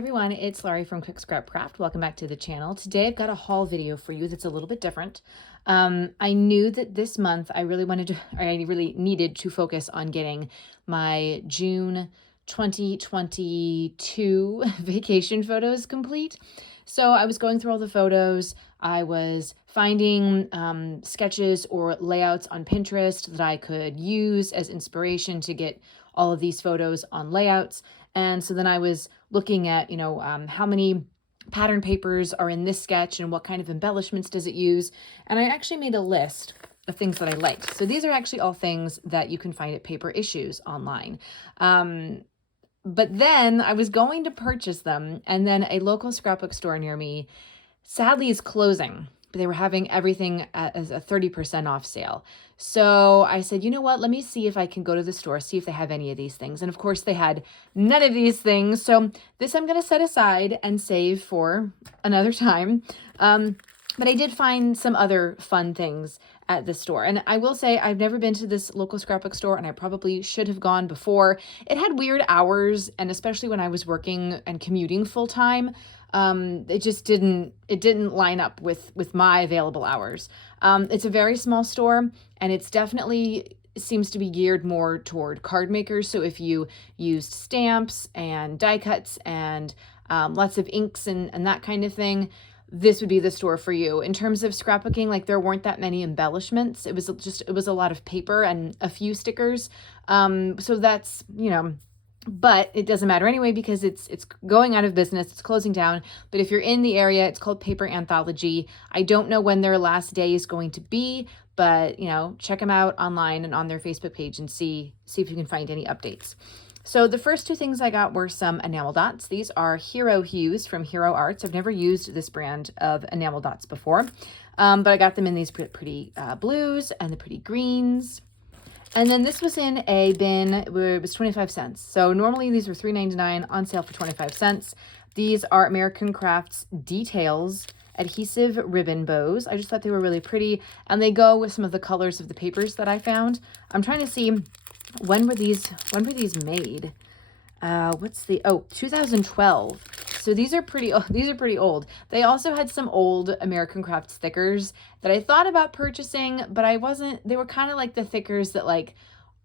everyone, it's Laurie from Quick Scrap Craft. Welcome back to the channel. Today I've got a haul video for you that's a little bit different. I knew that this month I really needed to focus on getting my June 2022 vacation photos complete. So I was going through all the photos. I was finding sketches or layouts on Pinterest that I could use as inspiration to get all of these photos on layouts. And so then I was looking at, how many pattern papers are in this sketch and what kind of embellishments does it use. And I actually made a list of things that I liked. So these are actually all things that you can find at Paper Issues online. But then I was going to purchase them, and then a local scrapbook store near me sadly is closing. But they were having everything as a 30% off sale. So I said, you know what, let me see if I can go to the store, see if they have any of these things. And of course they had none of these things. So this I'm going to set aside and save for another time. But I did find some other fun things at the store. And I will say I've never been to this local scrapbook store, and I probably should have gone before. It had weird hours, and especially when I was working and commuting full time, it didn't line up with my available hours. It's a very small store, and it's definitely seems to be geared more toward card makers. So if you used stamps and die cuts and lots of inks and that kind of thing, this would be the store for you. In terms of scrapbooking, like, there weren't that many embellishments. It was a lot of paper and a few stickers. So that's, but it doesn't matter anyway, because it's going out of business. It's closing down. But if you're in the area, it's called Paper Anthology. I don't know when their last day is going to be, but check them out online and on their Facebook page and see if you can find any updates. So the first two things I got were some enamel dots. These are Hero Hues from Hero Arts. I've never used this brand of enamel dots before, but I got them in these pretty blues and the pretty greens. And then this was in a bin. It was 25 cents. So normally these were $3.99, on sale for 25 cents. These are American Crafts Details adhesive ribbon bows. I just thought they were really pretty, and they go with some of the colors of the papers that I found. I'm trying to see, when were these made? 2012. So these are pretty old. They also had some old American Craft stickers that I thought about purchasing, but they were kind of like the stickers that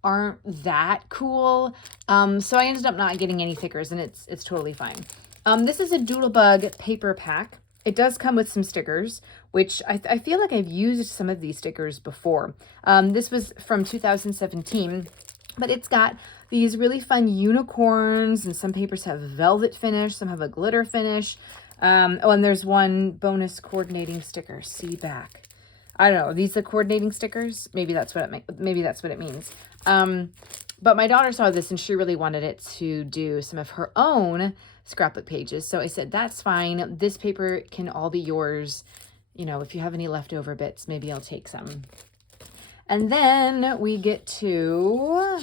aren't that cool. So I ended up not getting any stickers, and it's totally fine. This is a Doodlebug paper pack. It does come with some stickers, which I feel like I've used some of these stickers before. This was from 2017. But it's got these really fun unicorns, and some papers have velvet finish, some have a glitter finish. And there's one bonus coordinating sticker. See back. I don't know. Are these the coordinating stickers? Maybe that's what it means. But my daughter saw this and she really wanted it to do some of her own scrapbook pages. So I said, that's fine. This paper can all be yours. If you have any leftover bits, maybe I'll take some. And then we get to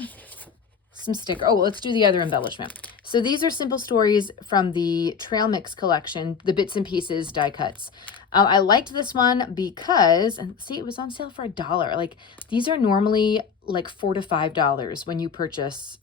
some sticker. Oh, let's do the other embellishment. So these are Simple Stories from the Trail Mix collection, the bits and pieces die cuts. I liked this one because, and see, it was on sale for $1. These are normally like $4 to $5 when you purchase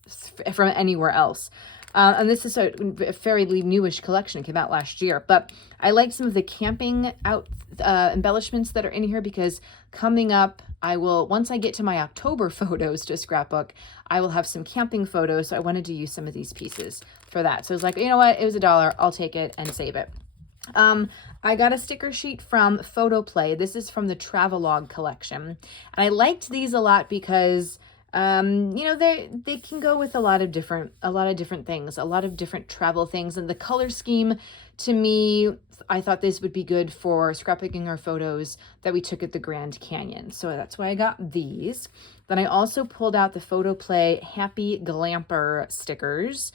from anywhere else. And this is a fairly newish collection. It came out last year, but I like some of the camping out embellishments that are in here, because coming up, once I get to my October photos to scrapbook, I will have some camping photos. So I wanted to use some of these pieces for that. So I was like, you know what? It was $1. I'll take it and save it. I got a sticker sheet from Photo Play. This is from the Travelogue collection. And I liked these a lot because they can go with a lot of different things, a lot of different travel things. And the color scheme, to me, I thought this would be good for scrapbooking our photos that we took at the Grand Canyon. So that's why I got these. Then I also pulled out the Photo Play Happy Glamper stickers.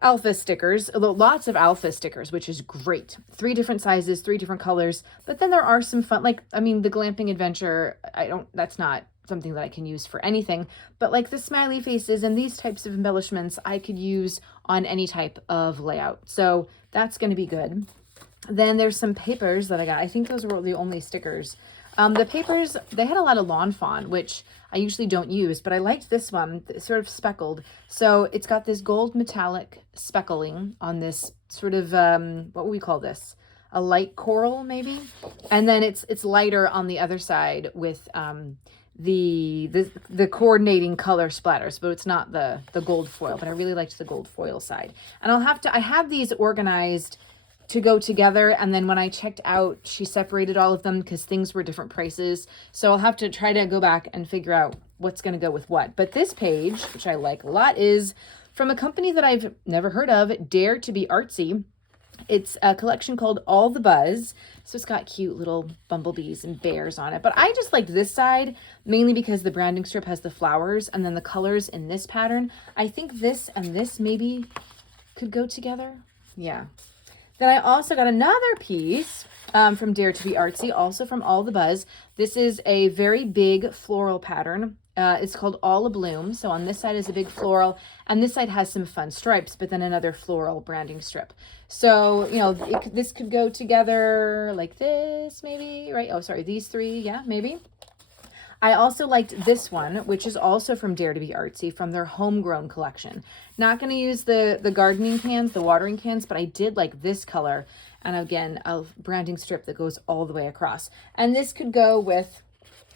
Alpha stickers, lots of alpha stickers, which is great. 3 different sizes, 3 different colors. But then there are some fun, the glamping adventure, that's not something that I can use for anything, but like the smiley faces and these types of embellishments I could use on any type of layout. So that's going to be good. Then there's some papers that I got. I think those were the only stickers. The papers, they had a lot of lawn fawn, which I usually don't use, but I liked this one. It's sort of speckled. So it's got this gold metallic speckling on this sort of, what would we call this? A light coral maybe. And then it's lighter on the other side with the coordinating color splatters, but it's not the gold foil, but I really liked the gold foil side. And I have these organized to go together, and then when I checked out, she separated all of them because things were different prices. So I'll have to try to go back and figure out what's going to go with what. But this page, which I like a lot, is from a company that I've never heard of, Dare to be Artsy. It's a collection called All the Buzz. So it's got cute little bumblebees and bears on it. But I just liked this side, mainly because the branding strip has the flowers and then the colors in this pattern. I think this and this maybe could go together. Yeah. Then I also got another piece from Dare to be Artsy, also from All the Buzz. This is a very big floral pattern. It's called All A Bloom. So on this side is a big floral, and this side has some fun stripes, but then another floral branding strip. So, you know, this could go together like this, maybe, right? Oh, sorry, these three, yeah, maybe. I also liked this one, which is also from Dare to be Artsy, from their homegrown collection. Not going to use the gardening cans, the watering cans, but I did like this color. And again, a branding strip that goes all the way across. And this could go with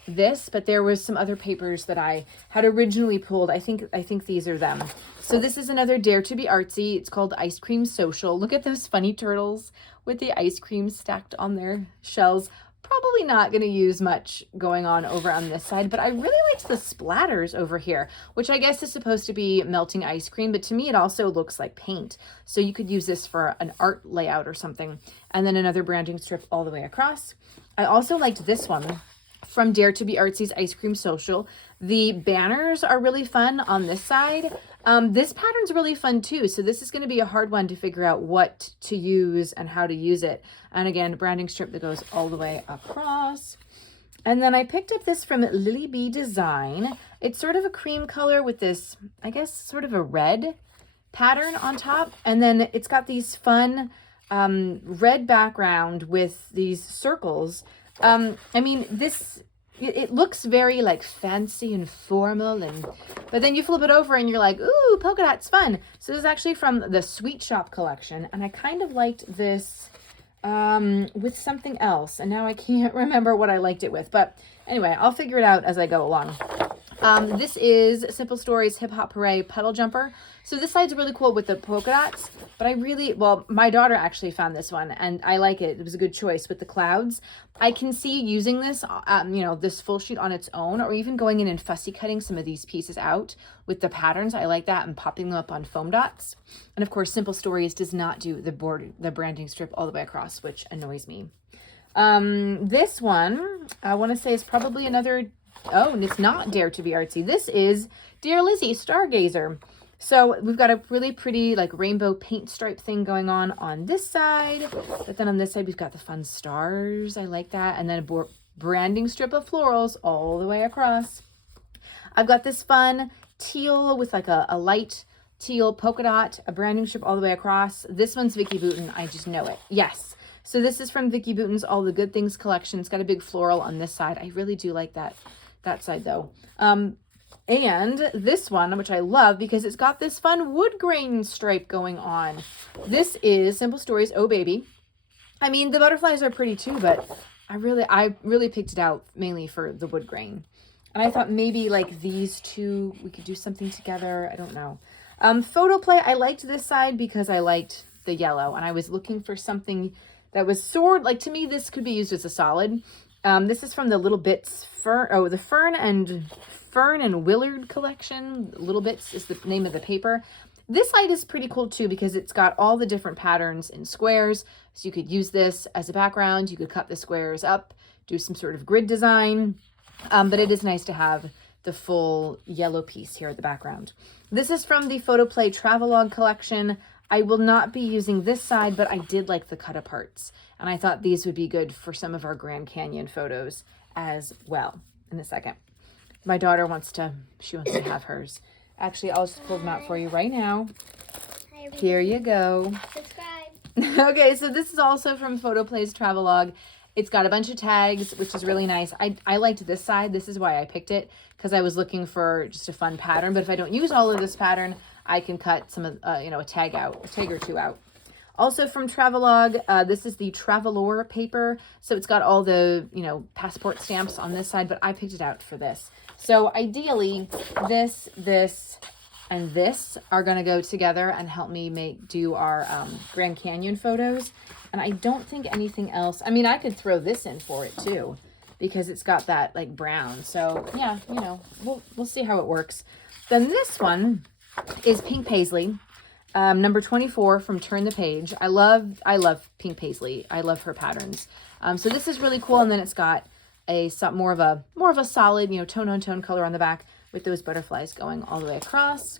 this, but there was some other papers that I had originally pulled. I think these are them. So this is another Dare to be Artsy. It's called Ice Cream Social. Look at those funny turtles with the ice cream stacked on their shells. Probably not going to use much going on over on this side, but I really liked the splatters over here, which I guess is supposed to be melting ice cream, but to me it also looks like paint. So you could use this for an art layout or something. And then another branding strip all the way across. I also liked this one from Dare to be Artsy's Ice Cream Social. The banners are really fun on this side. This pattern's really fun too. So this is going to be a hard one to figure out what to use and how to use it. And again, branding strip that goes all the way across. And then I picked up this from Lily Bee Design. It's sort of a cream color with this, I guess, sort of a red pattern on top. And then it's got these fun red background with these circles. I mean, it looks very like fancy and formal, but then you flip it over and you're like, ooh, polka dots, fun. So this is actually from the Sweet Shop collection, and I kind of liked this with something else, and now I can't remember what I liked it with, but anyway, I'll figure it out as I go along. This is Simple Stories Hip Hop Hooray Puddle Jumper. So this side's really cool with the polka dots, but my daughter actually found this one and I like it. It was a good choice with the clouds. I can see using this, this full sheet on its own, or even going in and fussy cutting some of these pieces out with the patterns. I like that, and popping them up on foam dots. And of course, Simple Stories does not do the branding strip all the way across, which annoys me. This one, I want to say is probably another, oh, and it's not Dare to be Artsy. This is Dear Lizzie Stargazer. So we've got a really pretty like rainbow paint stripe thing going on this side. But then on this side, we've got the fun stars. I like that. And then a branding strip of florals all the way across. I've got this fun teal with like a light teal polka dot, a branding strip all the way across. This one's Vicky Boutin. I just know it. Yes. So this is from Vicky Boutin's All the Good Things collection. It's got a big floral on this side. I really do like that side though. And this one, which I love because it's got this fun wood grain stripe going on. This is Simple Stories Oh Baby. I mean, the butterflies are pretty too, but I really picked it out mainly for the wood grain. And I thought maybe like these two, we could do something together. I don't know. Photo play, I liked this side because I liked the yellow, and I was looking for something that was like, to me, this could be used as a solid. This is from the Little Bits the Fern and Willard collection. Little Bits is the name of the paper. This side is pretty cool too because it's got all the different patterns in squares. So you could use this as a background. You could cut the squares up, do some sort of grid design. But it is nice to have the full yellow piece here at the background. This is from the Photoplay Travelogue collection. I will not be using this side, but I did like the cut aparts. And I thought these would be good for some of our Grand Canyon photos as well. In a second. My daughter wants to have hers. Actually, I'll just pull them out for you right now. Here you go. Subscribe. Okay, so this is also from Photoplay's Travelogue. It's got a bunch of tags, which is really nice. I liked this side. This is why I picked it, because I was looking for just a fun pattern. But if I don't use all of this pattern, I can cut some of, a tag or two out. Also from Travelog, this is the Travelore paper. So it's got all the, you know, passport stamps on this side, but I picked it out for this. So ideally, this, and this are going to go together and help me do our Grand Canyon photos. And I don't think anything else. I mean, I could throw this in for it too, because it's got that like brown. So yeah, you know, we'll see how it works. Then this one is Pink Paisley, number 24 from Turn the Page. I love Pink Paisley. I love her patterns. So this is really cool. And then it's got more of a solid, you know, tone on tone color on the back with those butterflies going all the way across.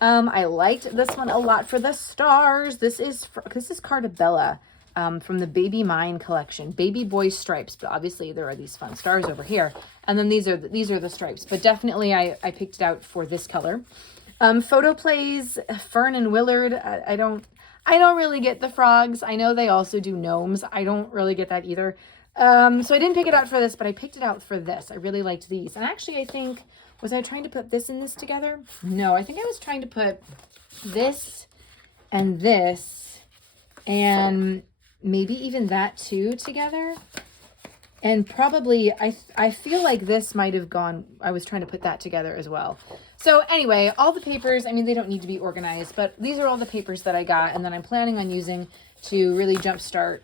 I liked this one a lot for the stars. This is Cartabella, from the Baby Mine collection, Baby Boy stripes. But obviously there are these fun stars over here. And then these are the stripes, but definitely I picked it out for this color. Photo Plays, Fern and Willard. I don't really get the frogs. I know they also do gnomes. I don't really get that either. So I didn't pick it out for this, but I picked it out for this. I really liked these. And actually, I think, was I trying to put this and this together? No, I think I was trying to put this and maybe even that too together. And probably, I feel like this might have gone, I was trying to put that together as well. So anyway, all the papers, I mean, they don't need to be organized, but these are all the papers that I got and then I'm planning on using to really jumpstart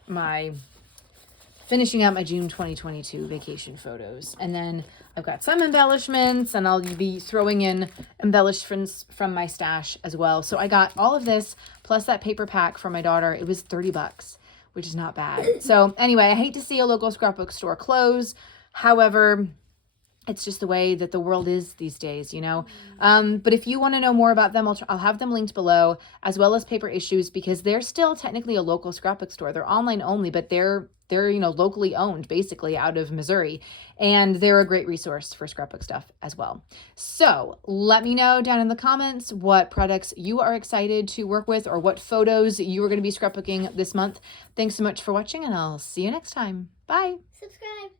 finishing out my June 2022 vacation photos. And then I've got some embellishments and I'll be throwing in embellishments from my stash as well. So I got all of this plus that paper pack for my daughter. It was $30, which is not bad. So anyway, I hate to see a local scrapbook store close. However, it's just the way that the world is these days, you know. But if you want to know more about them, I'll have them linked below, as well as Paper Issues, because they're still technically a local scrapbook store. They're online only, but they're you know, locally owned, basically out of Missouri, and they're a great resource for scrapbook stuff as well. So let me know down in the comments what products you are excited to work with or what photos you are going to be scrapbooking this month. Thanks so much for watching, and I'll see you next time. Bye. Subscribe.